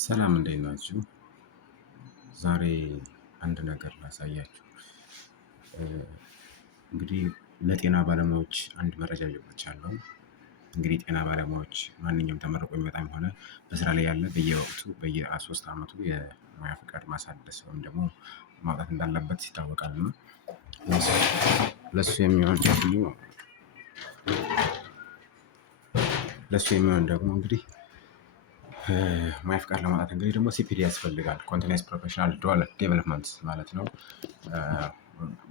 ሰላም እንዴት ናችሁ? ዛሬ አንድ ነገር ላሳያችሁ። እንግዲህ ለጤና ባለሙያዎች አንድ መረጃ አለው። እንግዲህ ጤና ባለሙያዎች ማንኛውም ተመርቆ የሚመጣም ሆነ በስራ ላይ ያለ በየወቅቱ በየ3 ዓመቱ የሙያ ፍቃድ ማሳደስ ወይም ደግሞ ማውጣት እንዳለበት ይታወቃል። እና ለሱ የሚሆን ደግሞ እንግዲህ ሙያ ፍቃድ ለማውጣት እንግዲህ ደግሞ ሲፒዲ ያስፈልጋል። ኮንቲኒየስ ፕሮፌሽናል ዴቨሎፕመንት ማለት ነው።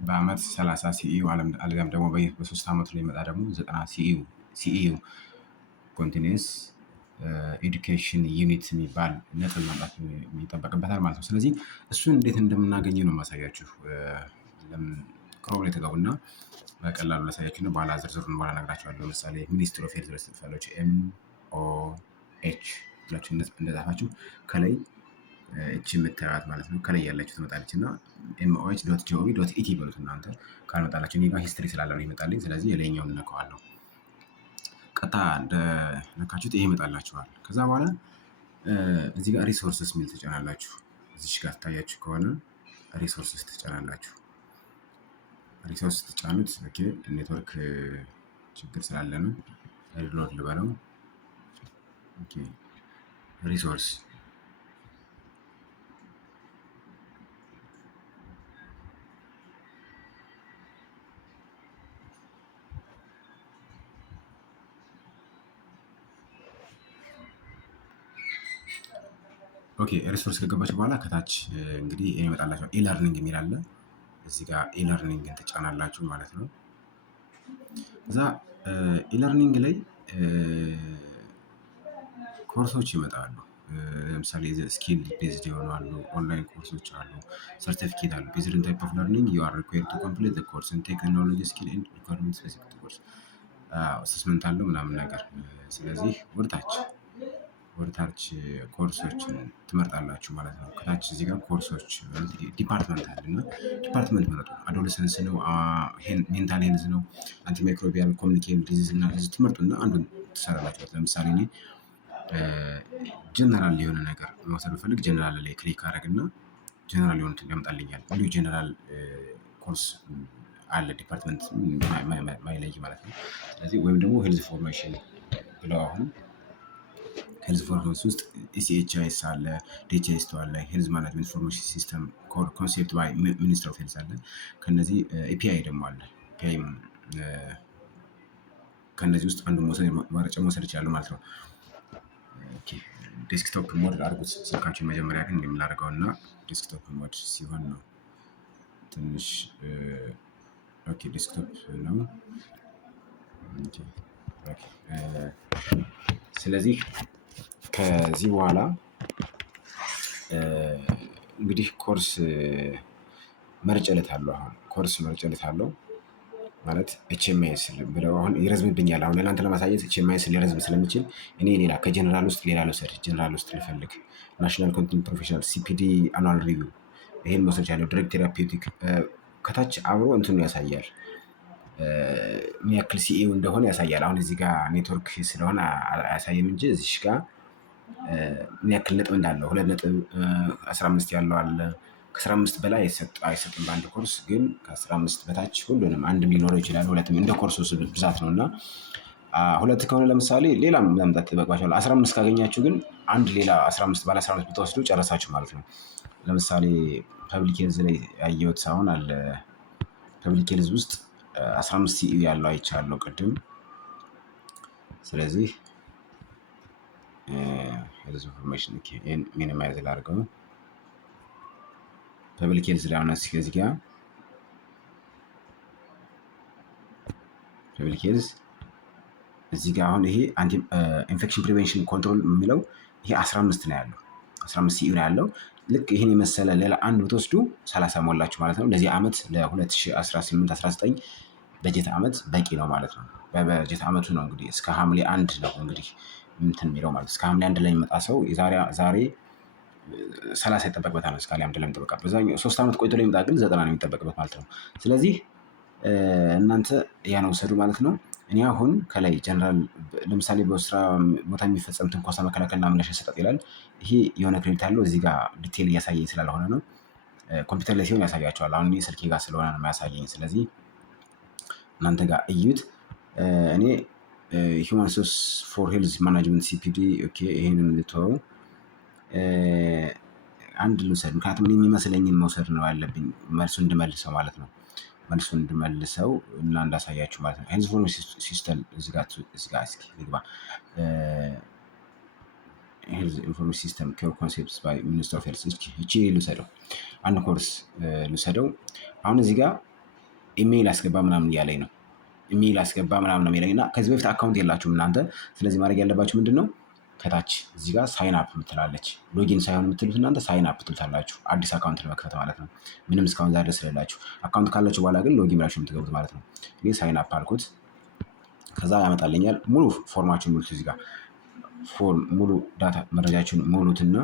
በአመት 30 ሲኢዩ አሊያም ደግሞ በ3 ዓመቱ ላይ ይመጣ ደግሞ 90 ሲኢዩ ኮንቲኒየስ ኤዱኬሽን ዩኒት የሚባል ነጥብ ማምጣት ይጠበቅበታል ማለት ነው። ስለዚህ እሱን እንዴት እንደምናገኝ ነው የማሳያችሁ። ክሮም ላይ ተገቡና በቀላሉ ላሳያችሁ ነው። በኋላ ዝርዝሩን በኋላ እነግራችኋለሁ። ለምሳሌ ሚኒስትሪ ኦፍ ሄልዝ ሪሰርች MOH ብላችሁ እንደጻፋችሁ ከላይ እቺ የምታዩት ማለት ነው ከላይ ያለችው ትመጣለች እና moh.gov.it በሉት እናንተ። ካልመጣላችሁ እኔ ጋር ሂስትሪ ስላለ ነው ይመጣልኝ። ስለዚህ የላይኛውን እነካዋለሁ። ቀጥታ እንደነካችሁት ይሄ ይመጣላችኋል። ከዛ በኋላ እዚህ ጋር ሪሶርስስ የሚል ትጫናላችሁ። እዚች ጋር ታያችሁ ከሆነ ሪሶርስስ ትጫናላችሁ። ሪሶርስ ትጫኑት። ኦኬ ኔትወርክ ችግር ስላለ ነው። ሪሎድ ልበለው። ኦኬ ሪሶርስ ኦኬ ሪሶርስ ከገባችሁ በኋላ ከታች እንግዲህ ይመጣላችሁ ኢለርኒንግ የሚል አለ። እዚህ ጋር ኢለርኒንግን ትጫናላችሁ ማለት ነው። እዛ ኢለርኒንግ ላይ ኮርሶች ይመጣሉ። ለምሳሌ ስኪል ቤዝድ የሆኑ አሉ፣ ኦንላይን ኮርሶች አሉ፣ ሰርቲፊኬት አሉ። ቤዝድ ኢን ታይፕ ኦፍ ለርኒንግ ዩ አር ሪኳየርድ ቱ ኮምፕሊት ዘ ኮርስ ኤንድ ቴክ ኖሌጅ ስኪል ኤንድ ሪኳየርመንት ስፔሲፊክ ኮርስ አሰስመንት አለው ምናምን ነገር። ስለዚህ ወደታች ኮርሶችን ትመርጣላችሁ ማለት ነው። ከታች እዚህ ጋር ኮርሶች ዲፓርትመንት አለ እና ዲፓርትመንት መረጡ። አዶለሰንስ ነው፣ ሜንታል ሄልዝ ነው፣ አንቲማይክሮቢያል ኮሚኒኬብል ዲዚዝ እና እዚህ ትመርጡና አንዱን ትሰራላችሁ። ለምሳሌ እኔ ጀነራል የሆነ ነገር መውሰድ ብፈልግ ጀነራል ላይ ክሊክ አደረግና ጀነራል የሆኑትን ያመጣልኛል። እንዲሁ ጀነራል ኮርስ አለ ዲፓርትመንት ማይለይ ማለት ነው። ስለዚህ ወይም ደግሞ ሄልዝ ፎርሜሽን ብለው አሁን ሄልዝ ፎርሜሽን ውስጥ ኢሲኤችአይኤስ አለ፣ ዲኤችአይኤስ አለ፣ ሄልዝ ማናጅመንት ኢንፎርሜሽን ሲስተም ኮንሴፕት ባይ ሚኒስትር ኦፍ ሄልዝ አለ። ከነዚህ ኤፒአይ ደግሞ አለ። ኤፒአይ ከነዚህ ውስጥ አንዱ መውሰድ ይችላሉ ማለት ነው። ዴስክቶፕ ሞድ አድርጉት ስልካችሁን። መጀመሪያ ግን የምላደርገው እና ዴስክቶፕ ሞድ ሲሆን ነው ትንሽ ኦኬ ዴስክቶፕ ነው። ስለዚህ ከዚህ በኋላ እንግዲህ ኮርስ መርጨለታለሁ። አሁን ኮርስ መርጨለታለሁ ማለት ኤችኤምኤስ ብለው አሁን ይረዝምብኛል። አሁን ለእናንተ ለማሳየት ኤችኤምኤስ ሊረዝም ስለሚችል እኔ ሌላ ከጀነራል ውስጥ ሌላ ልውሰድ። ጀነራል ውስጥ ልፈልግ። ናሽናል ኮንቲኒየስ ፕሮፌሽናል ሲፒዲ አኑዋል ሪቪው ይሄን መውሰድ ያለው ድረግ ቴራፒውቲክ ከታች አብሮ እንትኑ ያሳያል፣ ምን ያክል ሲኢዩ እንደሆነ ያሳያል። አሁን እዚህ ጋር ኔትወርክ ስለሆነ አያሳይም እንጂ እዚህ ጋር ምን ያክል ነጥብ እንዳለው 2.15 ያለው አለ። ከ15 በላይ አይሰጥም በአንድ ኮርስ። ግን ከ15 በታች ሁሉንም አንድም ሊኖረው ይችላል፣ ሁለትም እንደ ኮርሱ ብዛት ነው። እና 2 ከሆነ ለምሳሌ ሌላም ለመምጣት ይጠበቅባቸዋል። 15 ካገኛችሁ ግን አንድ ሌላ 15 ባለ 15 ብትወስዱ ጨረሳችሁ ማለት ነው። ለምሳሌ ፐብሊክ ሄልዝ ላይ ያየሁት ሳይሆን አለ ፐብሊክ ሄልዝ ውስጥ 15 ሲኢዩ ያለው አይቻለሁ ቅድም። ስለዚህ ሄልዝ ኢንፎርሜሽን ሚኒማይዝ ላድርገው። ፐብሊክ ሄልዝ ላይ አሁን እዚህ ጋር ፐብሊክ ሄልዝ እዚህ ጋር አሁን ይሄ አንቲ ኢንፌክሽን ፕሪቬንሽን ኮንትሮል የሚለው ይሄ 15 ነው ያለው፣ 15 ሲኢዩ ነው ያለው። ልክ ይሄን የመሰለ ሌላ አንድ ብትወስዱ 30 ሞላችሁ ማለት ነው። ለዚህ ዓመት ለ2018-19 በጀት ዓመት በቂ ነው ማለት ነው። በበጀት ዓመቱ ነው እንግዲህ እስከ ሐምሌ 1 ነው እንግዲህ እንትን የሚለው ማለት እስከ ሐምሌ 1 ላይ የሚመጣ ሰው ዛሬ 30 ይጠበቅበታል። እስከ ሐምሌ 1 ላይ የሚጠበቅበት በዛኛው 3 ዓመት ቆይቶ ላይ የሚመጣ ግን 90 ነው የሚጠበቅበት ማለት ነው። ስለዚህ እናንተ ያን ወሰዱ ማለት ነው። እኔ አሁን ከላይ ጀነራል ለምሳሌ በስራ ቦታ የሚፈጸም ትንኮሳ መከላከልና ምላሽ አሰጣጥ ይላል። ይሄ የሆነ ክሬዲት አለው እዚህ ጋር ዲቴል እያሳየኝ ስላልሆነ ነው። ኮምፒውተር ላይ ሲሆን ያሳያቸዋል። አሁን ስልኬ ጋር ስለሆነ ነው የሚያሳየኝ። ስለዚህ እናንተ ጋር እዩት። እኔ ሂውማን ሪሶርስ ፎር ሄልዝ ማናጅመንት ሲፒዲ ይህንን ልትወው አንድ ልውሰድ፣ ምክንያቱም እኔ የሚመስለኝን መውሰድ ነው ያለብኝ መልሱ እንድመልሰው ማለት ነው። መልሱ እንድመልሰው እና እንዳሳያችሁ ማለት ነው። ሄልዝ ኢንፎርሜሽን ሲስተም እዚህ ጋር እስኪ ልግባ። ሄልዝ ኢንፎርሜሽን ሲስተም ኬር ኮንሴፕትስ ባይ ሚኒስትር ኦፍ ሄልዝ። እቺ ልውሰደው፣ አንድ ኮርስ ልውሰደው። አሁን እዚህ ጋር ኢሜይል አስገባ ምናምን እያለኝ ነው። ኢሜይል አስገባ ምናምን ነው የሚለኝ እና ከዚህ በፊት አካውንት የላችሁም እናንተ። ስለዚህ ማድረግ ያለባችሁ ምንድን ነው? ከታች እዚህ ጋር ሳይን አፕ የምትላለች፣ ሎጊን ሳይሆን የምትሉት እናንተ ሳይን አፕ ትሉታላችሁ። አዲስ አካውንት ለመክፈት ማለት ነው። ምንም እስካሁን ዛሬ ስለሌላችሁ አካውንት ካላችሁ በኋላ ግን ሎጊን ብላችሁ የምትገቡት ማለት ነው። እኔ ሳይን አፕ አልኩት። ከዛ ያመጣልኛል። ሙሉ ፎርማችሁን ሙሉት። እዚህ ጋር ፎርም ሙሉ ዳታ መረጃችሁን ሙሉትና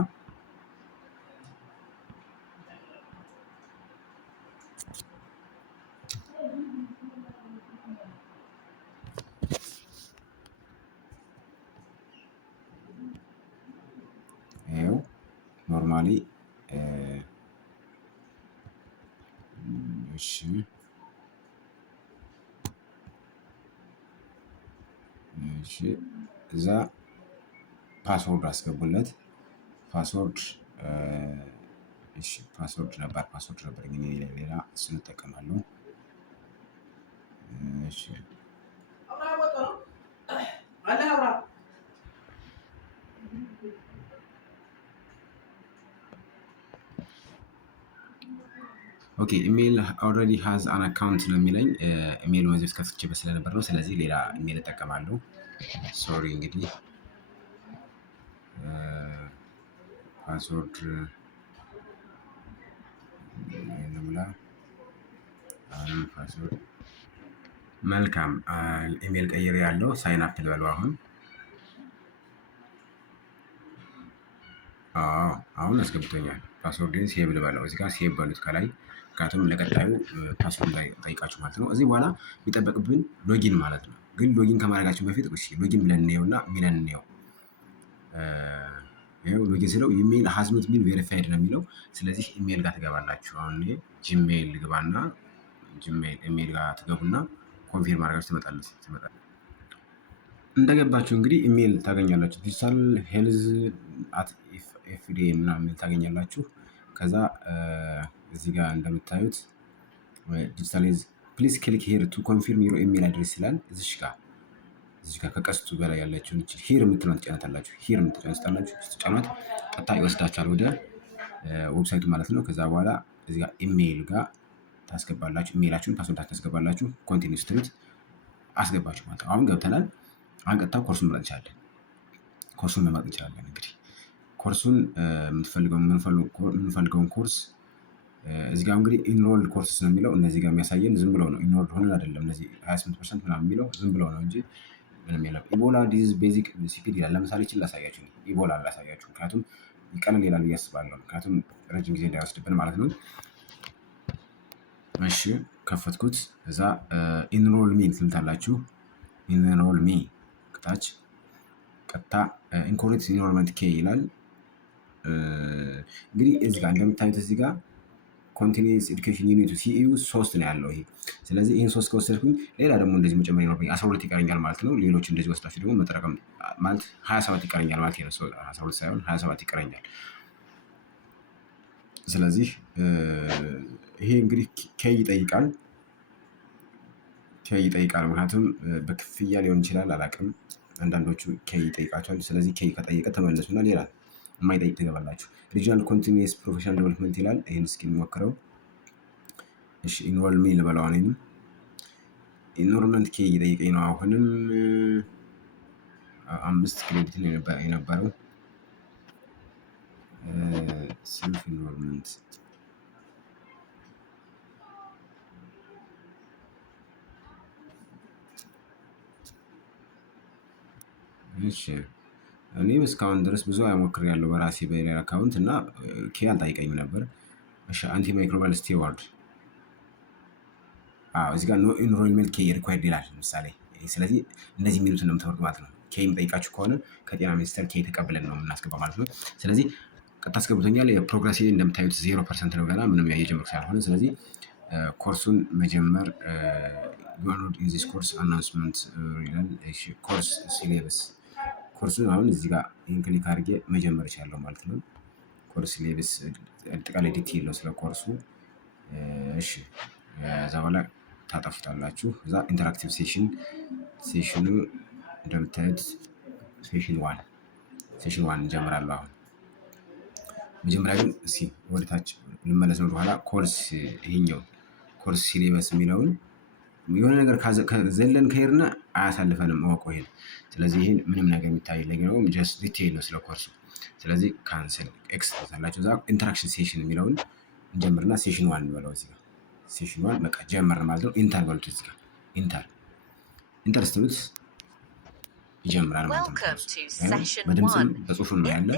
ኖርማሊ እዛ ፓስወርድ አስገቡለት። ፓስወርድ ነበር ግን ሌላ እሱን እጠቀማለሁ። ኦኬ ኢሜል ኦልሬዲ ሃዝ አን አካውንት ነው የሚለኝ። ኢሜል መዚህ ውስጥ ከፍቼበት ስለነበር ነው። ስለዚህ ሌላ ኢሜል እጠቀማለሁ። ሶሪ እንግዲህ ፓስወርድ ልሙላ። አሁንም ፓስወርድ መልካም። ኢሜል ቀይሬ ያለው ሳይን አፕ ልበለው አሁን። አሁን አስገብቶኛል። ፓስወርድን ሴቭ ልበለው። እዚህ ጋር ሴቭ በሉት ከላይ፣ ምክንያቱም ለቀጣዩ ፓስወርድ ላይ ጠይቃችሁ ማለት ነው። እዚህ በኋላ የሚጠበቅብን ሎጊን ማለት ነው። ግን ሎጊን ከማድረጋችን በፊት ሎጊን ብለን እንየውና ሚለን እንየው። ይኸው ሎጊን ስለው ኢሜል ሃዝ ኖት ቢን ቬሪፋይድ ነው የሚለው። ስለዚህ ኢሜል ጋር ትገባላችሁ። አሁን ጂሜል ግባና ጂሜል ኢሜል ጋር ትገቡና ኮንፊርም አድርጋችሁ ትመጣለች። እንደገባችሁ እንግዲህ ኢሜል ታገኛላችሁ። ዲጂታል ሄልዝ አት ኤፍዲ ምናምን ታገኛላችሁ። ከዛ እዚህ ጋር እንደምታዩት ዲጂታል ሄልዝ ፕሊዝ ክሊክ ሄር ቱ ኮንፊርም ዩር ኢሜል አድሬስ ይላል። እዚህ ጋር ከቀስቱ በላይ ያለችውን ሂር የምትሏን ትጫናታላችሁ። ሂር የምትጫናት ስትጫኗት ቀጥታ ይወስዳችኋል ወደ ዌብሳይቱ ማለት ነው። ከዛ በኋላ እዚህ ጋር ኢሜይል ጋር ታስገባላችሁ። ኢሜይላችሁን ፓስወርድ ታስገባላችሁ። ኮንቲኒው ስትሉት አስገባችሁ ማለት ነው። አሁን ገብተናል። አሁን ቀጥታ ኮርሱን መምረጥ እንችላለን። እንግዲህ ኮርሱን የምንፈልገውን ኮርስ እዚህ ጋር እንግዲህ ኢንሮልድ ኮርስስ ነው የሚለው። እነዚህ ጋር የሚያሳየን ዝም ብለው ነው። ኢንሮልድ ሆነን አይደለም። እነዚህ 28% ምናምን የሚለው ዝም ብለው ነው እንጂ ምንም የለም። ኢቦላ ዲዚዝ ቤዚክ ሲፒዲ ይላል። ለምሳሌ ይችል ላሳያችሁ። ኢቦላ ላሳያችሁ፣ ምክንያቱም ይቀለል ይላል ብዬ አስባለሁ። ምክንያቱም ረጅም ጊዜ እንዳይወስድብን ማለት ነው። እሺ ከፈትኩት። እዛ ኢንሮል ሚ ትሉታላችሁ። ኢንሮል ሚ ከታች ቀጥታ ኢንኮሬክት ኢንሮልመንት ኬ ይላል። እንግዲህ እዚህ ጋር እንደምታዩት እዚህ ጋር ኮንቲኒየስ ኤዱኬሽን ዩኒቱ ሲኢዩ 3 ነው ያለው ይሄ። ስለዚህ ይህን 3 ከወሰድኩኝ ሌላ ደግሞ እንደዚህ መጨመር ይኖርብኝ 12 ይቀረኛል ማለት ነው። ሌሎች እንደዚህ ወስዳችሁ ደግሞ መጠረቀም ማለት 27 ይቀረኛል ማለት ነው። 12 ሳይሆን 27 ይቀረኛል። ስለዚህ ይሄ እንግዲህ ኬይ ይጠይቃል። ምክንያቱም በክፍያ ሊሆን ይችላል፣ አላውቅም። አንዳንዶቹ ኬይ ይጠይቃቸዋል። ስለዚህ ኬይ ከጠየቀ ተመለሱና ሌላ የማይጠይቅ ትገባላችሁ። ሪጂናል ኮንቲኒየስ ፕሮፌሽናል ዴቨሎፕመንት ይላል። ይህን እስኪ እንሞክረው። እሺ ኢንሮል ሚ ልበለው። እኔም ኢንሮልመንት ኬይ እየጠየቀኝ ነው። አሁንም 5 ክሬዲት ነው የነበረው። ሰልፍ ኢንሮልመንት እሺ እኔም እስካሁን ድረስ ብዙ ሞክሬያለሁ በራሴ በሌላ አካውንት እና ኬይ አልጠይቀኝም ነበር። እሺ አንቲ ማይክሮባል ስቴዋርድ እዚህ ጋር ኖ ኢንሮልመንት ኬይ ሪኳየርድ ይላል። ለምሳሌ ይሄ ስለዚህ እነዚህ የሚሉትን ነው የምታወርዱ ማለት ነው። ኬ የሚጠይቃችሁ ከሆነ ከጤና ሚኒስቴር ኬ ተቀብለን ነው የምናስገባ ማለት ነው። ስለዚህ ቀጥታ አስገብቶኛል። የፕሮግረስ እንደምታዩት 0% ነው ገና ምንም የጀመርኩ ስላልሆነ። ስለዚህ ኮርሱን መጀመር ዚስ ኮርስ አናውንስመንት ይላል። ኮርስ ሲሌበስ ኮርሱን አሁን እዚህ ጋር ይህን ክሊክ አድርጌ መጀመር እችላለሁ ማለት ነው። ኮርስ ሲሌበስ አጠቃላይ ዲቴይል ነው ስለ ኮርሱ። እሺ ከዛ በኋላ ታጠፉታላችሁ። እዛ ኢንተራክቲቭ ሴሽኑ እንደምታዩት ሴሽን ዋን እንጀምራለሁ። አሁን መጀመሪያ ግን እስኪ ወደታች ልመለስ ነው በኋላ ይሄኛው ኮርስ ሲሌበስ የሚለውን የሆነ ነገር ዘለን ከሄድና አያሳልፈንም እወቁ ይሄን። ስለዚህ ይሄን ምንም ነገር የሚታይልኝ ነው ጀስት ዲቴይል ነው ስለ ኮርሱ። ስለዚህ ካንሰል ኤክስ ታላችሁ። እዛ ኢንተራክሽን ሴሽን የሚለውን እንጀምርና ሴሽን ዋን እንበለው። እዚህ ጋር ሴሽን ዋን በቃ ጀመር ማለት ነው። ኢንተር በሉት። እዚህ ጋር ኢንተር ስትሉት ይጀምራል ማለት ነው። በድምፅም በጽሁፍም ነው ያለ።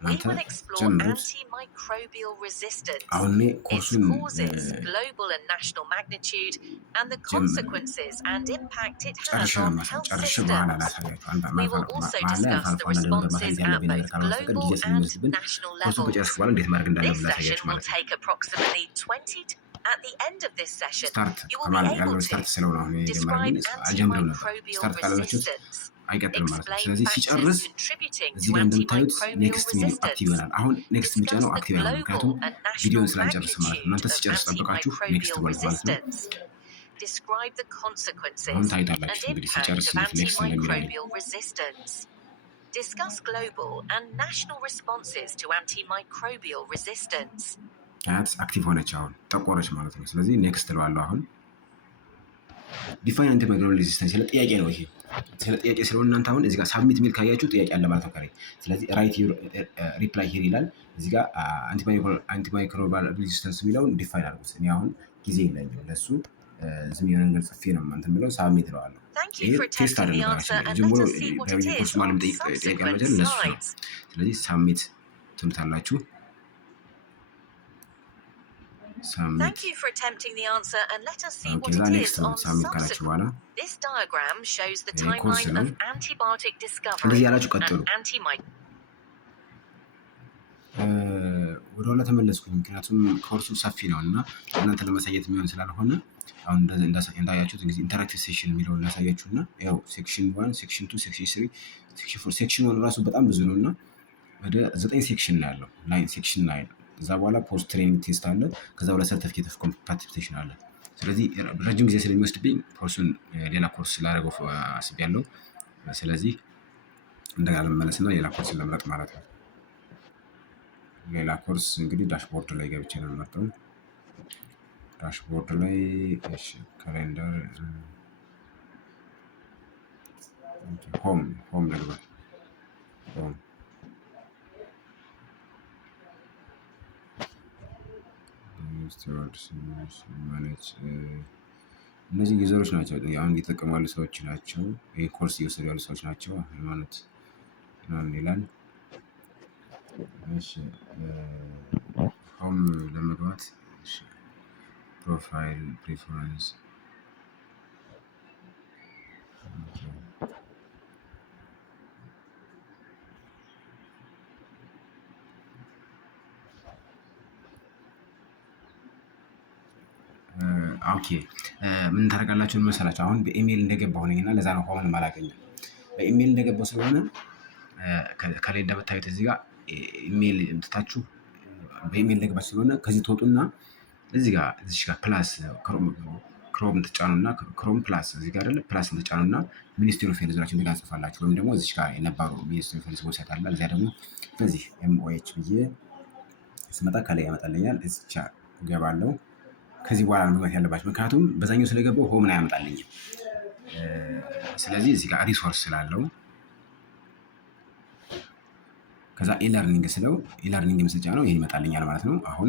እናንተ ጀምሩት። አሁን እኔ ኮርሱን ጨርሼ በኋላ ላሳያችሁ። ኮርሱን ከጨረስኩ በኋላ እንዴት ማድረግ እንዳለብን ላሳያችሁ ማለት ነው። ስታርት ከማለት ያለው ስታርት ስለሆነ አሁን የጀመረን አልጀምርም ነበር። ስታርት ካላላችሁት አይቀጥልም ማለት ነው። ስለዚህ ሲጨርስ እዚህ ጋር እንደምታዩት ኔክስት ሚል አክቲቭ ይሆናል። አሁን ኔክስት የሚጫነው አክቲቭ ይሆናል፣ ምክንያቱም ቪዲዮን ስላልጨርስ ማለት ነው። እናንተ ሲጨርስ ጠብቃችሁ ኔክስት በሉት ማለት ነው። አሁን ታይታላችሁ እንግዲህ ሲጨርስ ኔክስት እንደሚለኝ። Discuss global and national responses to antimicrobial resistance. አክቲቭ ሆነች፣ አሁን ጠቆረች ማለት ነው። ስለዚህ ኔክስት እለዋለሁ። አሁን ዲፋይን አንቲማይክሮቢያል ሬዚስተንስ ስለ ጥያቄ ነው። ይሄ ስለ ጥያቄ ስለሆነ እናንተ አሁን እዚህ ጋር ሳብሚት ሚል ካያችሁ ጥያቄ አለ ማለት ነው ከላይ። ስለዚህ ራይት ሪፕላይ ሂር ይላል። እዚህ ጋር አንቲማይክሮቢያል ሬዚስተንስ የሚለውን ዲፋይን አድርጉት። እኔ አሁን ጊዜ የለኝም ለሱ ዝም የሆነ ነገር ጽፌ ነው ማለት የምለው። ሳብሚት እለዋለሁ። ይሄ ቴስት አደረጋችሁ ዝም ብሎ ኮርስ ማለም ጥያቄ አለበት ለሱ ነው። ስለዚህ ሳብሚት ትሉታላችሁ። Thank you for attempting the answer and let us see what it is on subsequent. This diagram shows the timeline of antibiotic discovery and antimicrobial. ወደ ኋላ ተመለስኩኝ ምክንያቱም ኮርሱ ሰፊ ነው እና እናንተ ለማሳየት የሚሆን ስላልሆነ አሁን እንዳያችሁት እንግዲህ ኢንተራክቲቭ ሴሽን የሚለውን ላሳያችሁ እና ያው ሴክሽን 1 ሴክሽን 2 ሴክሽን 3 ሴክሽን 4 ሴክሽን 1 ራሱ በጣም ብዙ ነው እና ወደ 9 ሴክሽን ነው ያለው። ሴክሽን 9 ከዛ በኋላ ፖስት ትሬኒንግ ቴስት አለ። ከዛ በኋላ ሰርቲፊኬት ኦፍ ኮምፓቲቢሊቲ አለ። ስለዚህ ረጅም ጊዜ ስለሚወስድብኝ ኮርሱን ሌላ ኮርስ ስላደረገው አስቤያለሁ። ስለዚህ እንደገና ልመለስና ሌላ ኮርስ ለምረጥ ማለት ነው። ሌላ ኮርስ እንግዲህ ዳሽቦርድ ላይ ገብቼ ነው የምመርጠው። ዳሽቦርድ ላይ እሺ፣ ካሌንደር ሆም ልግባ። ሆም እነዚህ ዩዘሮች ናቸው። አሁን እየተጠቀሙ ያሉ ሰዎች ናቸው። ይህ ኮርስ እየወሰዱ ያሉ ሰዎች ናቸው። ሃይማኖት ምናምን ይላል። እሺ ሆም ለመግባት ፕሮፋይል ፕሪፈረንስ ኦኬ ምን ታደርጋላችሁ መሰላችሁ? አሁን በኢሜል እንደገባሁ ነኝ እና ለዛ ነው ሆምን አላገኘም። በኢሜል እንደገባሁ ስለሆነ ከላይ እንደምታዩት እዚህ ጋር ኢሜል እንትታችሁ በኢሜል እንደገባችሁ ስለሆነ ከዚህ ትወጡና እዚህ ጋር ፕላስ ክሮም ትጫኑና ክሮም ፕላስ እዚህ ጋር አይደለ ፕላስ ትጫኑና ሚኒስትሪ ኦፍ ሄልዝ ብላችሁ እንደገና ጽፋላችሁ። ወይም ደግሞ እዚህ ጋር የነባሩ ሚኒስትሪ ኦፍ ሄልዝ ዌብሳይት አለ። እዚያ ደግሞ በዚህ ኤምኦኤች ብዬ ስመጣ ከላይ ያመጣልኛል። እዚቻ እገባለሁ። ከዚህ በኋላ መግባት ያለባችሁ ምክንያቱም በዛኛው ስለገባው ሆምን አያመጣልኝም። ስለዚህ እዚህ ጋር ሪሶርስ ስላለው ከዛ ኢለርኒንግ ስለው ኢለርኒንግ መስጫ ነው ይሄን ይመጣልኛል ማለት ነው። አሁን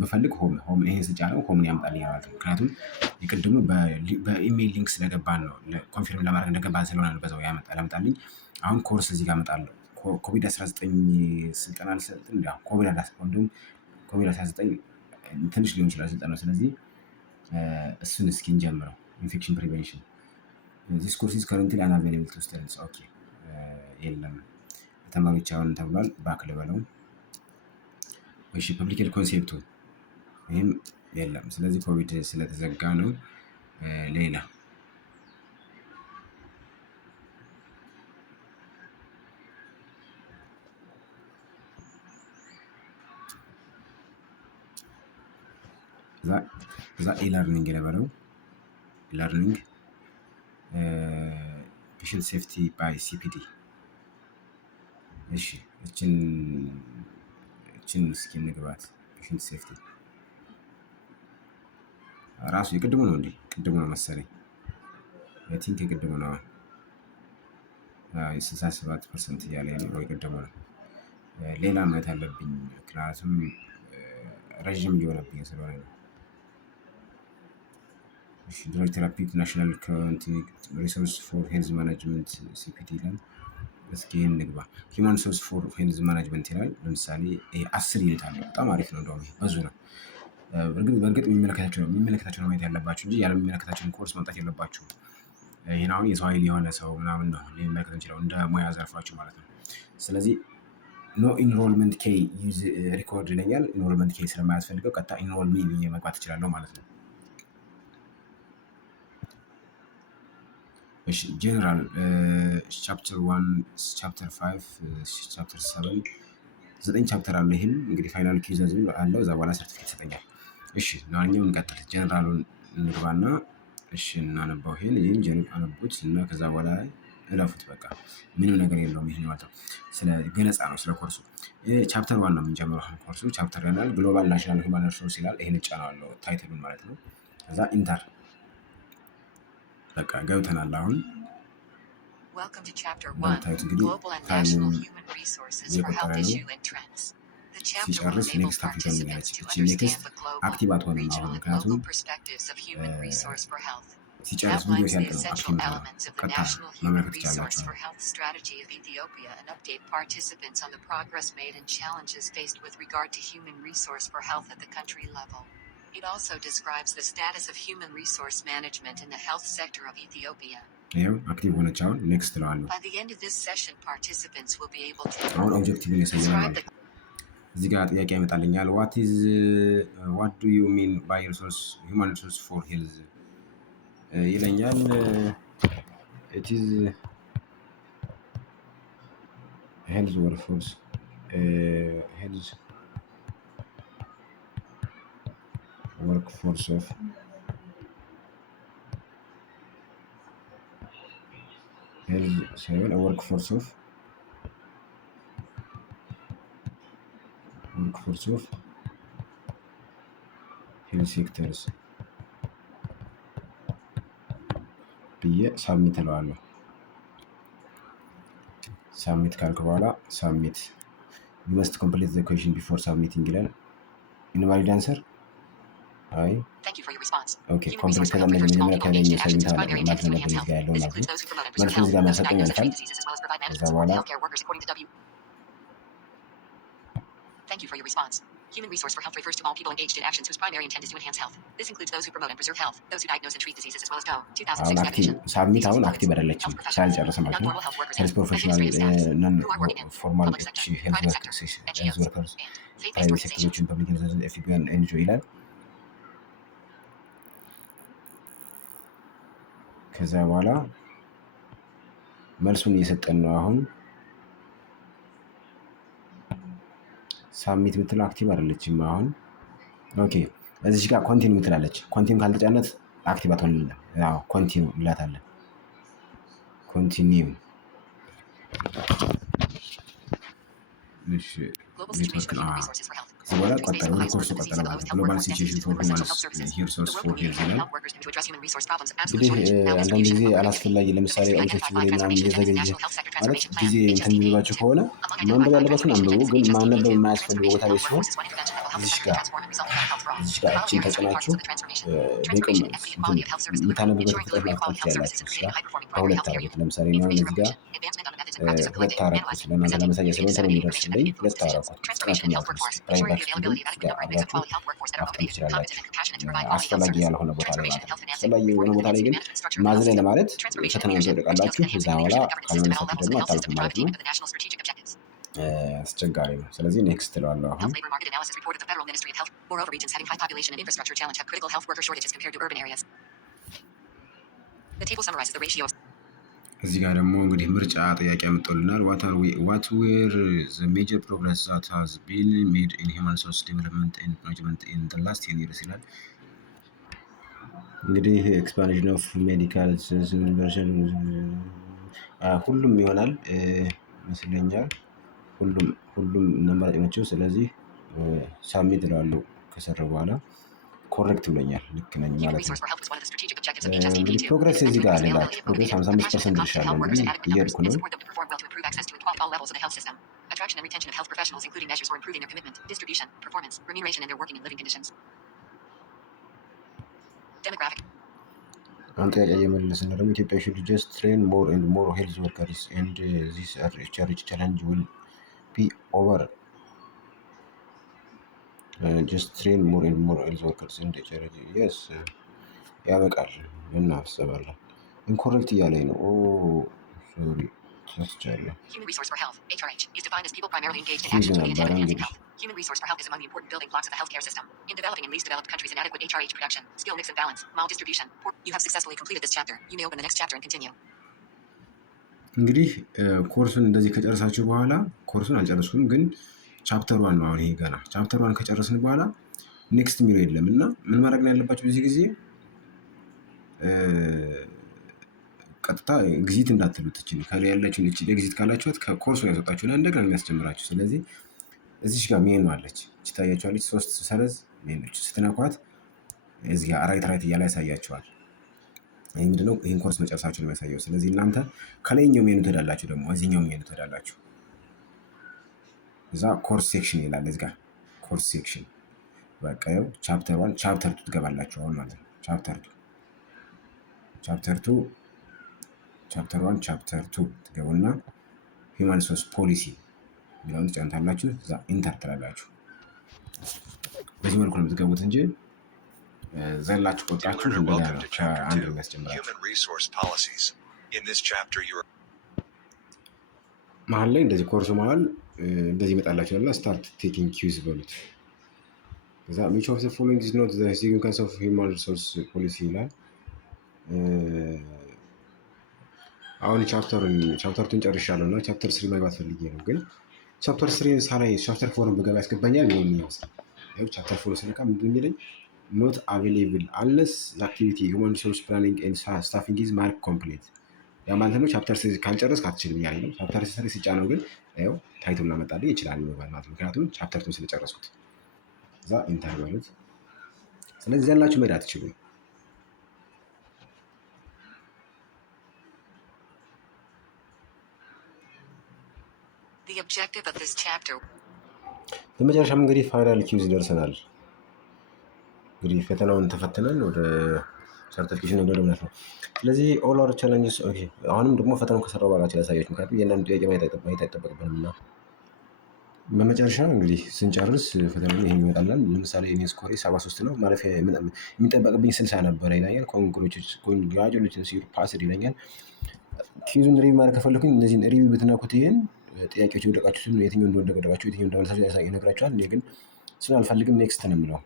በፈልግ ሆም ይሄን ስጫ ነው ሆምን ያመጣልኛል ማለት ነው። ምክንያቱም የቅድሙ በኢሜል ሊንክ ስለገባን ነው ኮንፊርም ለማድረግ እንደገባን ስለሆነ ነው በዛው ያመጣልኝ። አሁን ኮርስ እዚህ ጋር አመጣለሁ። ኮቪድ-19 ስልጠና ልሰጥ እንዴ? ኮቪድ-19 ትንሽ ሊሆን ይችላል ስልጠናው። ስለዚህ እሱን እስኪ እንጀምረው። ኢንፌክሽን ፕሪቨንሽን ዚስ ኮርስ ኢዝ ከረንትሊ አንአቬይላብል ቱ ስቱደንትስ። ኦኬ የለም ተማሪዎች አሁን ተብሏል። ባክ ልበለው። እሺ ፐብሊክ ሄልዝ ኮንሴፕቱ ይህም የለም። ስለዚህ ኮቪድ ስለተዘጋ ነው። ሌላ እዛ ኢለርኒንግ የነበረው ኢለርኒንግ ፔሽንት ሴፍቲ ባይ ሲፒዲ። እሺ እችን እስኪ እንግባት። ፔሽንት ሴፍቲ ራሱ የቅድሙ ነው እንዴ? ቅድሙ ነው መሰለኝ። አይ ቲንክ የቅድሙ ነው። 67% እያለ ነው የቅድሙ ነው። ሌላ ማየት አለብኝ ምክንያቱም ረዥም እየሆነብኝ ስለሆነ ነው። ድረግ ቴራፒ ናሽናል ሪሶርስ ፎር ሄልዝ ማናጅመንት ሲፒዲ ይላል። እስኪ ይህን እንግባ። ሂውማን ሪሶርስ ፎር ሄልዝ ማናጅመንት ይላል። ለምሳሌ 10 ዩኒት አለ። በጣም አሪፍ ነው። እንደውም ብዙ ነው። በእርግጥ የሚመለከታቸው ነው ማየት ያለባችሁ እንጂ ያለሚመለከታቸውን ኮርስ ማምጣት የለባችሁም። ይህን አሁን የሰው ኃይል የሆነ ሰው ምናምን ነው ሊመለከት እንችለው እንደ ሙያ ዘርፋችሁ ማለት ነው። ስለዚህ ኖ ኢንሮልመንት ኬይ ዩዝ ሪኮርድ ይለኛል። ኢንሮልመንት ኬይ ስለማያስፈልገው ቀጥታ ኢንሮል ሚ ብዬ መግባት እችላለሁ ማለት ነው። እሺ ጀነራል ቻፕተር 1 ቻፕተር 5 ቻፕተር 7 9 ቻፕተር አለ። ይህም እንግዲህ ፋይናል ኪዝ አለው። እዛ በኋላ ሰርቲፊኬት ይሰጠኛል። እሺ ለማንኛውም እንቀጥል። ጀነራሉን እንግባና እሺ እናነባው። ይህን ጀነራል አነቡት እና ከዛ በኋላ እለፉት። በቃ ምንም ነገር የለውም። ይሄ ማለት ነው ስለ ገለጻ ነው ስለ ኮርሱ። ቻፕተር 1 ነው የምንጀምረው። ኮርሱ ቻፕተር ያናል ግሎባል ናሽናል ሂውማን ሪሶርስ ይላል። ይሄን እጫናለሁ ታይትሉን ማለት ነው። ከዛ ኢንተር በቃ ገብተናል። አሁን Welcome to Chapter 1, Global and National Human Resources for Health Issue and Trends. The chapter will enable participants to understand the global, regional, and local perspectives of human resource for health. Outlines the essential elements of the National Human Resource for Health Strategy of Ethiopia and update participants on the progress made and challenges faced with regard to human resource for health at the country level. It also describes the status of human resource management in the health sector of Ethiopia. By the end of this session, participants will be able to describe the... እዚህ ጋር ጥያቄ ያመጣልኛል። what do you mean by human resource for health ይለኛል። it is health workforce workforce of health workforce of health sectors ብዬ ሳብሚት እለዋለሁ። ሳብሚት ካልኩ በኋላ ሳብሚት you must complete the question before submitting ይላል። invalid answer አይ Thank you for your response. ኦኬ ኮምፕሊት ከዘመን መጀመሪያ ከለኝ ሰብሚት አለ ማለት ነው። በዚህ ጋር ያለው ማለት ነው። መልሱ እዚህ ጋር ማሰጠኝ ያልፋል። ከዛ በኋላ Thank you for your response. Human resource for health refers to all people engaged in actions whose primary intent is to enhance health. This includes those who promote and preserve health, those who diagnose and treat diseases, as well as DOE 2006 definition. ሳብሚት አሁን አክቲቭ አይደለችም ሳልጨርስ ማለት ነው። ሄልዝ ፕሮፌሽናል ነን ፎርማል ሄልዝ ወርከርስ ፕራይቬት ሴክተሮችን ፐብሊክ ሄልዝ ኤፍቢኤን ኤንጂኦ ይላል። ከዛ በኋላ መልሱን እየሰጠን ነው። አሁን ሳብሚት የምትለው አክቲቭ አይደለችም። አሁን ኦኬ እዚህ ጋር ኮንቲኒው የምትላለች። ኮንቲኒው ካልተጫነት አክቲቭ አትሆንም። ያው ኮንቲኒው እንላታለን። ኮንቲኒው እሺ ኔትወርክ እዚህ በኋላ ቀጠለ ወደ ኮርሱ ቀጠለ ማለት ነው። ግሎባል ሲቹዌሽን ፎር ሂውማን ሪሶርስ ፎር ሄልዝ ይላል። እንግዲህ አንዳንድ ጊዜ አላስፈላጊ ለምሳሌ ኦብጀክቲቭ ላይ ምናምን እየዘገየ ማለት ጊዜ እንትን የሚሏችሁ ከሆነ ማንበብ ያለባችሁን አንብቡ። ግን ማንበብ የማያስፈልገው ቦታ ላይ ሲሆን እዚህ ጋር እችን ተጭናችሁ በቀም የምታነብበት ፍጥነት ማጥፋት ትችላላችሁ። በሁለት አድርጉት። ለምሳሌ እዚህ ጋር ሁለት አረኩት ለእናንተ ለማሳየት ስለሆነ ቶሎ እንዲደርስልኝ ሁለት አረኩት። ጽናችሁ ማለት ነው። ፕራይቬት ግን እዚጋ አድርጋችሁ ማፍጠን ትችላላችሁ። አስፈላጊ ያልሆነ ቦታ ላይ ማለት ነው። አስፈላጊ የሆነ ቦታ ላይ ግን ማዝለል ለማለት ፈተናውን ትወድቃላችሁ። እዛ በኋላ ካልመለሳችሁ ደግሞ አታልፉም ማለት ነው። አስቸጋሪ ነው። ስለዚህ ኔክስት ትለዋለሁ አሁን እዚህ ጋር ደግሞ እንግዲህ ምርጫ ጥያቄ ያመጣልናል። ዋት ዌር ዘ ሜጀር ፕሮግረስ ዛት ሃዝ ቢን ሜድ ኢን ሂውማን ሪሶርስ ዴቨሎፕመንት ኤንድ ማኔጅመንት ኢን ዘ ላስት 10 years ይላል። እንግዲህ ኤክስፓንሽን ኦፍ ሜዲካል ሁሉም ይሆናል ይመስለኛል። ሁሉም ነምበራጭ ናቸው። ስለዚህ ሳሚት እለዋለሁ ከሰራ በኋላ ኮሬክት ብሎኛል። ልክ ነኝ ማለት ነው። እንግዲህ ፕሮግረስ እዚህ ጋር አለላችሁ። ፕሮግረስ 55% ድርሻ አለው። እንግዲህ እየሄድኩ ነው። አሁን ጥያቄ እየመለስን ነው። ደግሞ ኢትዮጵያ should just train more and more health workers and this challenge will be over. just train more and more health workers and charity. yes ያበቃል እናስባለን። ኢንኮሬክት እያለኝ ነው። ሶሪ ተስቻለሁ። Human resource for health (HRH) is defined as people primarily engaged in actions related to enhancing health. Human resource for health is among the important building blocks of the healthcare system. In developing and least developed countries, inadequate HRH production, skill mix and balance, maldistribution. You have successfully completed this chapter. You may open the next chapter and continue. እንግዲህ ኮርሱን እንደዚህ ከጨረሳችሁ በኋላ ኮርሱን አልጨረስኩም ግን ቻፕተር 1 ነው። አሁን ይሄ ገና ቻፕተር 1 ከጨረስን በኋላ ኔክስት የሚለው የለም እና ምን ማድረግ ነው ያለባችሁ በዚህ ጊዜ ቀጥታ ኤግዚት እንዳትሉት እቺ ከላይ ያለችውን እቺ ኤግዚት ካላችሁት ከኮርሱ ያስወጣችሁ ላይ እንደገና የሚያስጀምራችሁ። ስለዚህ እዚች ጋር ሜኑ አለች እቺ ታያችኋለች። 3 ሰረዝ ሜኑች ስትነኳት እዚህ ጋር ራይት እያለ ያሳያችኋል። ይሄ ምንድነው? ይሄን ኮርስ መጨረሳችሁ ነው የሚያሳየው። ስለዚህ እናንተ ከላይኛው ሜኑ ትሄዳላችሁ፣ ደግሞ እዚህኛው ሜኑ ትሄዳላችሁ። እዛ ኮርስ ሴክሽን ይላል እዚህ ጋር ኮርስ ሴክሽን። በቃ ያው ቻፕተር 1 ቻፕተር 2 ትገባላችሁ አሁን ማለት ነው። ቻፕተር 1 ቻፕተር 2 ትገቡና ሂውማን ሪሶርስ ፖሊሲ የሚለውን ትጫኑታላችሁ። እዛ ኢንተር ትላላችሁ። በዚህ መልኩ ነው የምትገቡት እንጂ ዘላችሁ ቆጣችሁ እንደገና ከአንድ የሚያስጀምራችሁ መሀል ላይ እንደዚህ ኮርሱ መሀል እንደዚህ ይመጣላችሁ እና ስታርት ቴኪንግ ኪውዝ በሉት። ከዛ which of the following is not the significance of human resource policy ይላል። አሁን ቻፕተር 2 ጨርሻለሁ እና ቻፕተር 3 መግባት ፈልጌ ነው። ግን ቻፕተር 3 ሳላይ ቻፕተር 4 በገባ ያስገባኛል። ይሄኛው ቻፕተር 4 ስነካ ምንድን የሚለኝ not available unless the activity human resource planning and staffing is marked complete። ያ ማለት ነው ቻፕተር 3 ካልጨረስክ አትችልም ያለኝ ነው። ቻፕተር 3 ሲጫነው ግን ያው ታይትል ላመጣልኝ ይችላል ማለት ነው። ምክንያቱም ቻፕተር 2 ስለጨረስኩት እዛ ኢንተር በሉት። ስለዚህ ያላችሁ መሄድ አትችሉም። The objective of this chapter በመጨረሻም እንግዲህ ፋይናል ኪውዝ ደርሰናል። እንግዲህ ፈተናውን ተፈትነን ወደ ሰርቲፊኬሽን ወደ ማለት ነው። ስለዚህ ኦል አወር ቻሌንጅስ ኦኬ። አሁንም ደግሞ ፈተናውን ከሰራው በኋላ ያሳያችሁ፣ ምክንያቱም የእናንተ ጥያቄ ማየት አይጠበቅብንም እና በመጨረሻ እንግዲህ ስንጨርስ ፈተናው ይሄን ይመጣልናል። ለምሳሌ እኔ ስኮሬ 73 ነው ማለት የሚጠበቅብኝ 60 ነበር ይላኛል። ኮንግራቹሌሽንስ ዩር ፓስድ ይለኛል። ኪውዙን ሪቪው ማድረግ ከፈለኩኝ እነዚህን ሪቪው ብትነኩት ይሄን ጥያቄዎች የወደቃችሁትን የትኛው እንደወደቃችሁ የትኛው እንደመለሳችሁ ይነግራችኋል። እኔ ግን ስላልፈልግም ኔክስት ነው የምለው።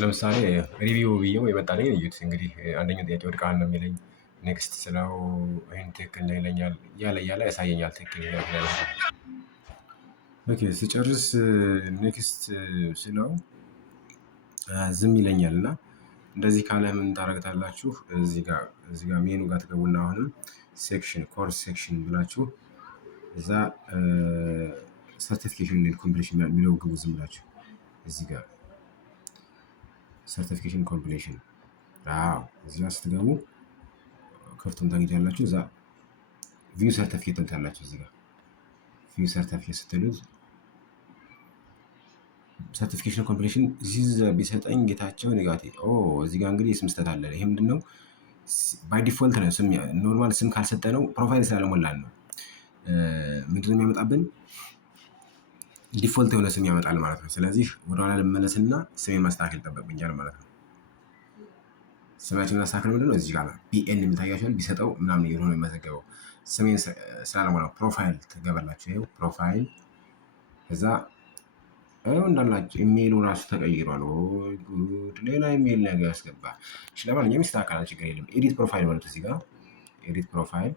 ለምሳሌ ሪቪው ብዬው የመጣልኝ እዩት። እንግዲህ አንደኛው ጥያቄ ወድቀሃል ነው የሚለኝ። ኔክስት ስለው ይህን ትክክል ነው ይለኛል። እያለ ያሳየኛል ትክክል ይላል። ኦኬ ስጨርስ ኔክስት ስለው ዝም ይለኛል እና እንደዚህ ካለ ምን ታደርጉታላችሁ? እዚህ ጋር ሜኑ ጋር ትገቡና አሁንም ሴክሽን ኮርስ ሴክሽን ብላችሁ እዛ ሰርቲፊኬሽን ኤንድ ኮምፕሊሽን የሚለው ግቡ። ዝም ብላችሁ እዚህ ጋር ሰርቲፊኬሽን ኮምፕሊሽን እዚህ ጋር ስትገቡ ክፍቱን ታገኛላችሁ። እዛ ቪው ሰርቲፊኬት ትሉታላችሁ። እዚህ ጋር ቪው ሰርቲፊኬት ስትሉት ሰርቲፊኬሽን ኮምፕሌሽን ዚዝ ቢሰጠኝ ጌታቸው ኔጋቲቭ እዚህ ጋር እንግዲህ የስም ስህተት አለ። ይሄ ምንድን ነው? ባይ ዲፎልት ነው ስም ኖርማል ስም ካልሰጠ ነው ፕሮፋይል ስላለሞላን ነው። ምንድነው የሚያመጣብን? ዲፎልት የሆነ ስም ያመጣል ማለት ነው። ስለዚህ ወደኋላ ልመለስና ስሜን ማስተካከል ይጠበቅብኛል ማለት ነው። ስማችን ማስተካከል ምንድነው? እዚህ ጋር ቢኤን የሚታያችኋል ቢሰጠው ምናምን እየሆነ የሚመዘገበው ስሜን ስላለሞላ ፕሮፋይል ትገባላችሁ። ይኸው ፕሮፋይል ከዛ እንዳላችሁ ኢሜይሉ ራሱ ተቀይሯል። ጉድ! ሌላ ኢሜይል ነገር ያስገባ። እሺ ለማንኛውም ይስተካከላል፣ ችግር የለም። ኤዲት ፕሮፋይል ማለት እዚህ ጋር ኤዲት ፕሮፋይል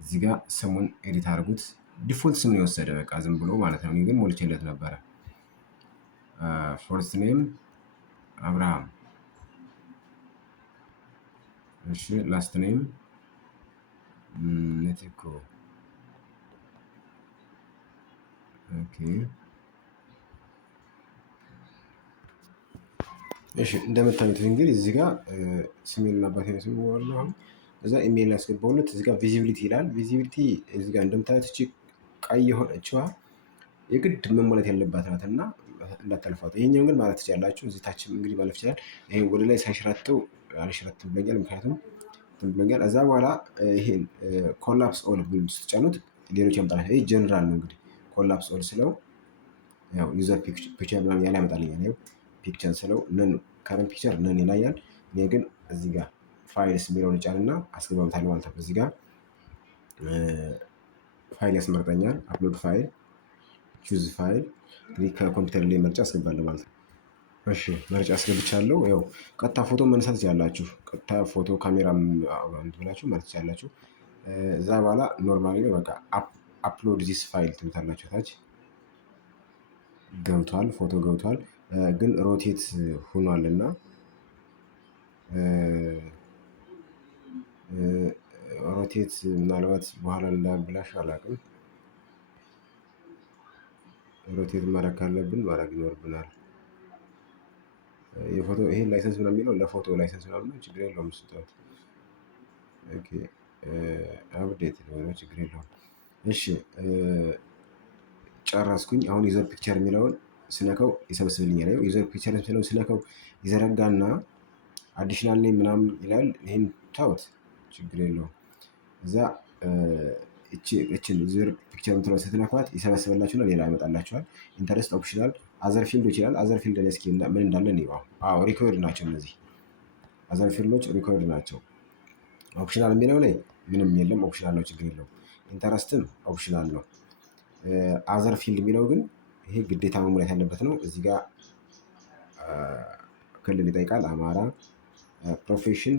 እዚህ ጋር ስሙን ኤዲት አድርጉት። ዲፎልት ስም ነው የወሰደ በቃ ዝም ብሎ ማለት ነው። እኔ ግን ሞልቼለት ነበረ። ፎርስት ኔም አብርሃም፣ እሺ ላስት ኔም ኔቲኮ፣ ኦኬ እሺ እንደምታዩት እንግዲህ እዚህ ጋር ስሜን እና አባቴን ስም ዋለው አሁን እዛ ኢሜይል ያስገባውለት እዚህ ጋር ቪዚቢሊቲ ይላል። ቪዚቢሊቲ እዚህ ጋር እንደምታዩት እቺ ቀይ የሆነችዋ የግድ መሞላት ያለባት ናት እና እንዳታልፏት። ይሄኛውን ግን ማለት ትችላላችሁ። እዚህ ታችም እንግዲህ ማለፍ ይችላል። ይሄ ወደ ላይ ሳይሽራተው አልሽራተው ብለኛል፣ ምክንያቱም ብለኛል። እዛ በኋላ ይሄን ኮላፕስ ኦል ብሉን ስትጫኑት ሌሎች ያመጣላል። ይሄ ጀነራል ነው እንግዲህ ኮላፕስ ኦል ስለው ያው ዩዘር ፒክቸር ምናምን ያለ ያመጣልኛል። ይኸው ፒክቸር ስለው ነን ከረንት ፒክቸር ነን ይላያል። እኔ ግን እዚህ ጋር ፋይልስ የሚለውን ጫንና አስገባበታለሁ ማለት ነው። እዚህ ጋር ፋይል ያስመርጠኛል። አፕሎድ ፋይል፣ ቹዝ ፋይል እንግዲህ ከኮምፒውተር ላይ መርጫ አስገባለሁ ማለት ነው። እሺ መርጫ አስገብቻለሁ። ያው ቀጥታ ፎቶ መነሳት ትችላላችሁ። ቀጥታ ፎቶ ካሜራ ብላችሁ ማለት ትችላላችሁ። እዛ በኋላ ኖርማሊ ነው በቃ አፕሎድ ዚስ ፋይል ትሉታላችሁ። ታች ገብቷል፣ ፎቶ ገብቷል። ግን ሮቴት ሆኗል እና ሮቴት ምናልባት በኋላ እንዳያብላሽ አላውቅም። ሮቴት ማድረግ ካለብን ማድረግ ይኖርብናል። የፎቶ ይሄን ላይሰንስ ምናምን የሚለው ለፎቶ ላይሰንስ ምናምን ነው፣ ችግር የለውም። ስጠት ኦኬ አፕዴት ነው፣ ችግር የለውም። እሺ ጨረስኩኝ። አሁን ዩዘር ፒክቸር የሚለውን ስነከው ይሰበስብልኛል። ዩዘር ፒክቸር የሚለውን ስነከው ይዘረጋና አዲሽናል ኔም ምናምን ይላል። ይሄን ታውት ችግር የለውም። እዛ እችን ዩዘር ፒክቸር የምትለው ስትነኳት ይሰበስብላችሁና ሌላ ያመጣላችኋል። ኢንተረስት ኦፕሽናል አዘር ፊልዶች ይላል። አዘር ፊልድ ላይ እስኪ ምን እንዳለ ነው። ሪኮርድ ናቸው እነዚህ አዘር ፊልዶች ሪኮርድ ናቸው። ኦፕሽናል የሚለው ላይ ምንም የለም፣ ኦፕሽናል ነው፣ ችግር የለውም። ኢንተረስትም ኦፕሽናል ነው። አዘር ፊልድ የሚለው ግን ይሄ ግዴታ መሙላት ያለበት ነው። እዚህ ጋር ክልል ይጠይቃል። አማራ ፕሮፌሽን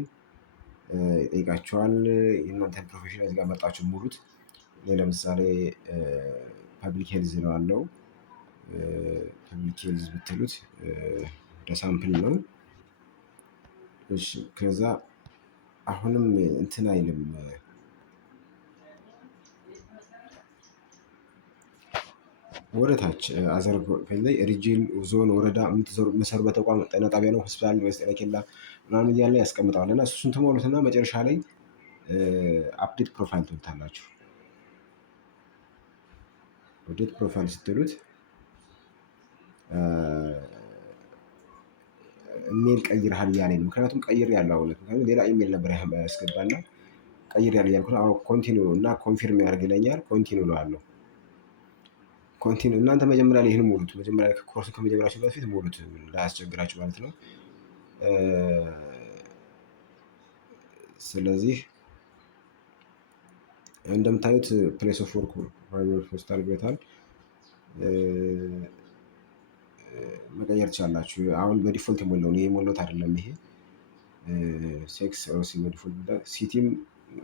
ይጠይቃቸዋል። የእናንተን ፕሮፌሽን እዚህ ጋር መርጣችሁ ሙሉት። ለምሳሌ ፐብሊክ ሄልዝ ነው አለው። ፐብሊክ ሄልዝ ብትሉት ለሳምፕል ነው። እሺ ከዛ አሁንም እንትን አይልም ወደ ታች አዘር ላይ ሪጅን፣ ዞን፣ ወረዳ የምትሰሩ በተቋም ጤና ጣቢያ ነው፣ ሆስፒታል ወይስ ጤና ኬላ ምናምን እያለ ያስቀምጠዋል። እና እሱን ትሞሉትና መጨረሻ ላይ አፕዴት ፕሮፋይል ትሉታላችሁ። አፕዴት ፕሮፋይል ስትሉት ኢሜል ቀይርሃል እያለኝ ነው። ምክንያቱም ቀይር ያለው እውነት ምክንያቱም ሌላ ኢሜል ነበር ያስገባና ቀይር ያለ እያልኩ ነው። አሁን ኮንቲኒው እና ኮንፊርም ያደርግ ይለኛል። ኮንቲኒው እለዋለሁ። ኮንቲኒው እናንተ መጀመሪያ ላይ ይህን ሙሉት። መጀመሪያ ላይ ኮርሱ ከመጀመራችሁ በፊት ሙሉት ላያስቸግራችሁ ማለት ነው። ስለዚህ እንደምታዩት ፕሌስ ኦፍ ወርክ ሆስፒታል ቤታል መቀየር ትችላላችሁ። አሁን በዲፎልት የሞላው ነው፣ የሞላሁት አይደለም። ይሄ ሴክስ ኦሲ በዲፎልት ሲቲም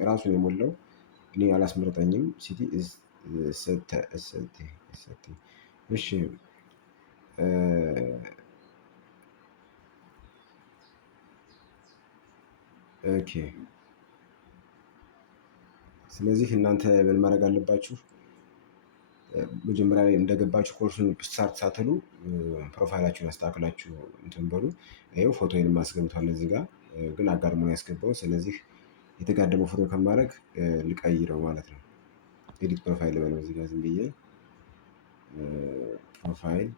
ራሱን የሞላው እኔ አላስመረጠኝም። ሲቲ እሺ ኦኬ። ስለዚህ እናንተ ምን ማድረግ አለባችሁ? መጀመሪያ ላይ እንደገባችሁ ኮርሱን ስታርት ሳትሉ ፕሮፋይላችሁን አስተካክላችሁ እንትን በሉ። ይኸው ፎቶዬንም አስገብቷል እዚህ ጋር ግን አጋድሞ ነው ያስገባው። ስለዚህ የተጋደመው ፎቶ ከማድረግ ልቀይረው ማለት ነው። ኤዲት ፕሮፋይል በለው እዚህ ጋር ዝም ብዬ ፕሮፋይል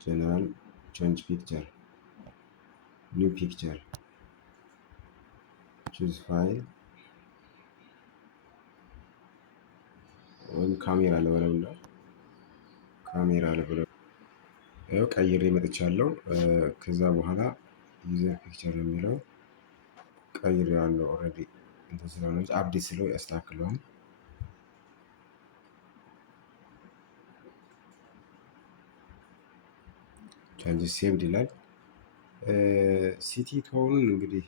ጀነራል ቼንጅ ፒክቸር ኒው ፒክቸር ቹዝ ፋይል ወይም ካሜራ ልበለውና ካሜራ ልበለው። ያው ቀይሬ መጥቻለሁ። ከዛ በኋላ ዩዘር ፒክቸር የሚለው ቀይሬዋለሁ ኦልሬዲ እንትን ስለሆነ አፕዴት ስለው ያስተካክለዋል። ቻንጅስ ሴቭድ ይላል። ሲቲ ከሆኑን እንግዲህ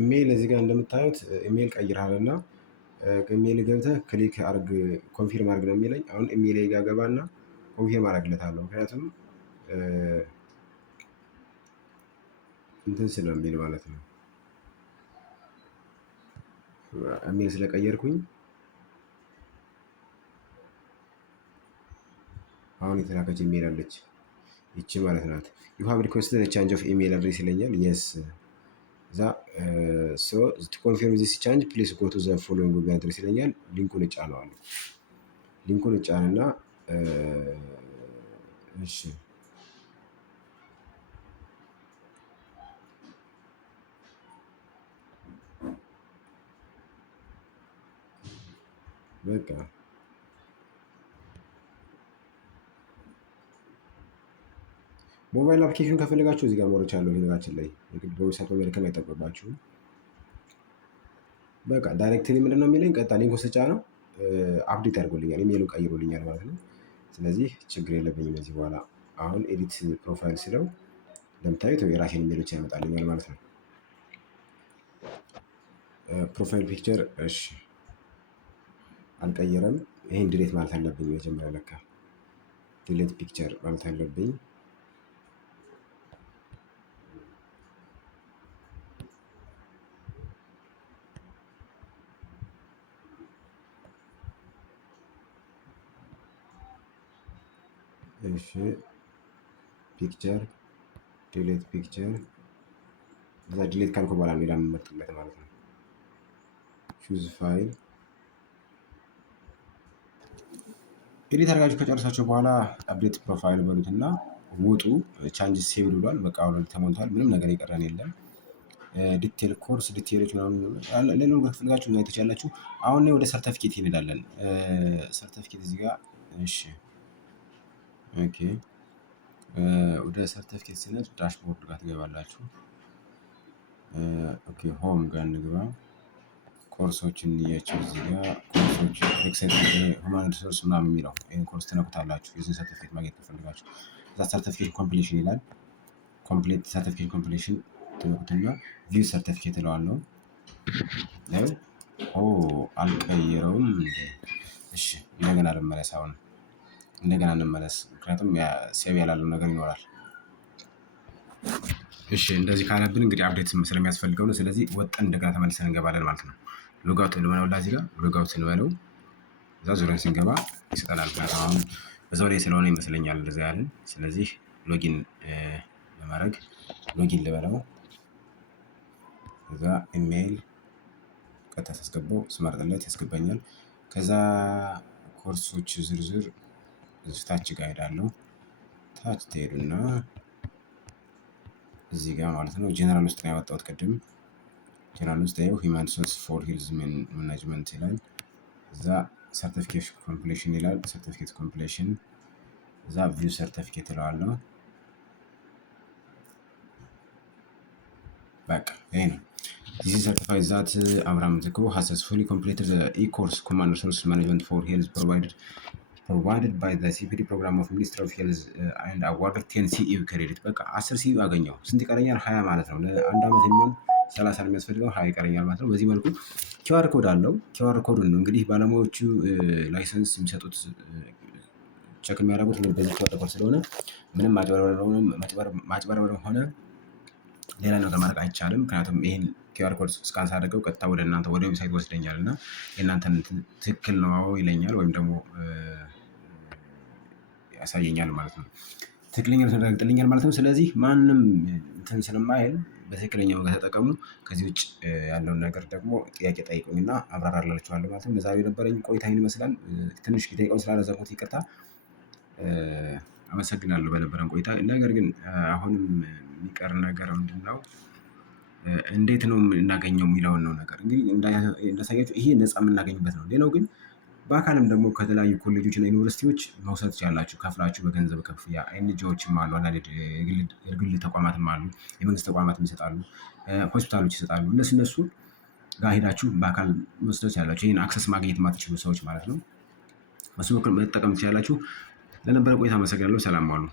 ኢሜይል እዚህ ጋር እንደምታዩት ኢሜይል ቀይረሃል እና ኢሜይል ገብተህ ክሊክ አርግ ኮንፊርም አርግ ነው የሚለኝ። አሁን ኢሜይል ጋር ገባና ኮንፊርም አረግለታለሁ። ምክንያቱም እንትን ስለሚል ማለት ነው ኢሜይል ስለቀየርኩኝ አሁን የተላከች ኢሜይል አለች ይቺ ማለት ናት። ዩ ሃቭ ሪኩዌስትድ ቻንጅ ኦፍ ኢሜይል አድሬስ ይለኛል። የስ እዛ ሶ ቱ ኮንፊርም ዚስ ቻንጅ ፕሊዝ ጎ ቱ ዘ ፎሎዊንግ ጉግል አድሬስ ይለኛል። ሊንኩን እጫነዋለሁ። ሊንኩን እጫንና እሺ በቃ ሞባይል አፕሊኬሽን ከፈለጋችሁ እዚህ ጋር ሞርቻለሁ። ነገራችን ላይ የግድ በዌብሳይት መመልከት አይጠበቅባችሁም። በቃ ዳይሬክትሊ ምንድነው የሚለኝ ቀጥታ ሊንኩን ስጫነው አፕዴት አድርጎልኛል፣ ኢሜይሉን ቀይሮልኛል ማለት ነው። ስለዚህ ችግር የለብኝም ከዚህ በኋላ። አሁን ኤዲት ፕሮፋይል ስለው እንደምታዩት የራሴን ኢሜይሎች ያመጣልኛል ማለት ነው። ፕሮፋይል ፒክቸር እሺ አልቀየረም። ይሄን ዲሌት ማለት አለብኝ መጀመሪያ ለካ ዲሌት ፒክቸር ማለት አለብኝ። እሺ ፒክቸር ዲሌት ፒክቸር እዛ ዲሌት ካልኩ በኋላ ሌላ የምመርጥለት ማለት ነው። ቹዝ ፋይል ኤዲት አድርጋችሁ ከጨረሳችሁ በኋላ አፕዴት ፕሮፋይል በሉትና ውጡ። ቻንጅስ ሴቭ ብሏል። በቃ አሁን ተሞልቷል። ምንም ነገር የቀረን የለም። ዲቴል ኮርስ ዲቴሎች ምናምን ሌላ ከፈለጋችሁ ማየት ትችላላችሁ። አሁን ወደ ሰርተፊኬት እንሄዳለን። ሰርተፊኬት እዚህ ጋር እሺ ኦኬ ወደ ሰርተፊኬት ስንሄድ ዳሽቦርድ ጋር ትገባላችሁ። ኦኬ ሆም ጋር እንግባ። ኮርሶችን እንያቸው እዚህ ጋር ኮርሶች ኤክሰፕት ሁማን ሪሶርስ ምናምን የሚለው ይሄን ኮርስ ትነኩታላችሁ። የዚህ ሰርቲፊኬት ማግኘት ከፈለጋችሁ እዛ ሰርቲፊኬት ኮምፕሊሽን ይላል። ኮምፕሊት ሰርቲፊኬት ኮምፕሊሽን ትነኩትና ቪው ሰርቲፊኬት እለዋለሁ። አልቀየረውም እንዴ? እሺ እንደገና ልመለስ። አሁን እንደገና እንመለስ፣ ምክንያቱም ሴቭ ያላለው ነገር ይኖራል። እሺ እንደዚህ ካለብን እንግዲህ አፕዴት ስለሚያስፈልገው ነው። ስለዚህ ወጠን እንደገና ተመልሰን እንገባለን ማለት ነው። ሎጋውት ልበለው እዚህ ጋር ሎጋውት ስንበለው እዛ ዙሪያን ስንገባ ይሰጠናል። ምክንያቱም አሁን በዛው ላይ ስለሆነ ይመስለኛል እንደዛ ያለን። ስለዚህ ሎጊን ለማድረግ ሎጊን ልበለው። ከዛ ኢሜይል ቀጥታ ሳስገባው ስመርጥለት ያስገባኛል። ከዛ ኮርሶች ዝርዝር እዚህ ታች ጋር ሄዳለሁ። ታች ትሄዱና እዚህ ጋር ማለት ነው ጀነራል ውስጥ ነው ያወጣሁት ቅድም። ጀነራል ውስጥ ያው ሂውማን ሪሶርስ ፎር ሄልዝ ማኔጅመንት ይላል። እዛ ሰርቲፊኬት ኮምፕሊሽን ይላል። ሰርቲፊኬት ኮምፕሊሽን እዛ ቪው ሰርቲፊኬት እለዋለሁ። በቃ ይሄ ነው። ዚስ ሰርቲፋይድ ዛት አብርሃም ምትኩ ሃዝ ሰክሰስፉሊ ኮምፕሊትድ ኢኮርስ ኮማንድ ሪሶርስ ማኔጅመንት ፎር ሄልዝ provided by the CPD program of Ministry of Health and awarded 10 CEU credit። በቃ 10 CEU አገኘው። ስንት ይቀረኛል? 20 ማለት ነው። ለአንድ ዓመት የሚሆን 30 ነው የሚያስፈልገው፣ 20 ይቀረኛል ማለት ነው። በዚህ መልኩ ኪውአር ኮድ አለው። ኪውአር ኮዱን ነው እንግዲህ ባለሙያዎቹ ላይሰንስ የሚሰጡት ቸክ የሚያደርጉት በዚህ ኪውአር ኮድ ስለሆነ ምንም ማጭበርበር ሆነ ሌላ ነገር ማድረግ አይቻልም። ምክንያቱም ይህን ኪውአር ኮድ ስካን ሳደርገው ቀጥታ ወደ እናንተ ወደ ዌብሳይት ወስደኛል እና የእናንተን ትክክል ነው ይለኛል ወይም ደግሞ ያሳየኛል ማለት ነው። ትክክለኛ ያረጋግጥልኛል ማለት ነው። ስለዚህ ማንም እንትን ስለማይል በትክክለኛው መንገድ ተጠቀሙ። ከዚህ ውጭ ያለውን ነገር ደግሞ ጥያቄ ጠይቁኝና አብራራላችኋለሁ ማለት ነው። ለዛሬ የነበረኝ ቆይታ ይህን ይመስላል። ትንሽ ደቂቃውን ስላረዘምኩት ይቅርታ። አመሰግናለሁ በነበረን ቆይታ። ነገር ግን አሁንም የሚቀር ነገር ምንድን ነው? እንዴት ነው የምናገኘው የሚለውን ነው ነገር እንግዲህ እንዳሳያችሁ ይሄ ነፃ የምናገኝበት ነው። ሌላው ግን በአካልም ደግሞ ከተለያዩ ኮሌጆች እና ዩኒቨርሲቲዎች መውሰድ ትችላላችሁ ከፍላችሁ በገንዘብ ክፍያ። ኤንጂኦዎችም አሉ፣ አንዳንድ የግል ተቋማትም አሉ፣ የመንግስት ተቋማትም ይሰጣሉ፣ ሆስፒታሎች ይሰጣሉ። እነሱ ጋር ሄዳችሁ በአካል መውሰድ ትችላላችሁ። ይህን አክሰስ ማግኘት የማትችሉ ሰዎች ማለት ነው። በሱ በኩል መጠቀም ትችላላችሁ። ለነበረ ቆይታ አመሰግናለሁ። ሰላም ዋሉ።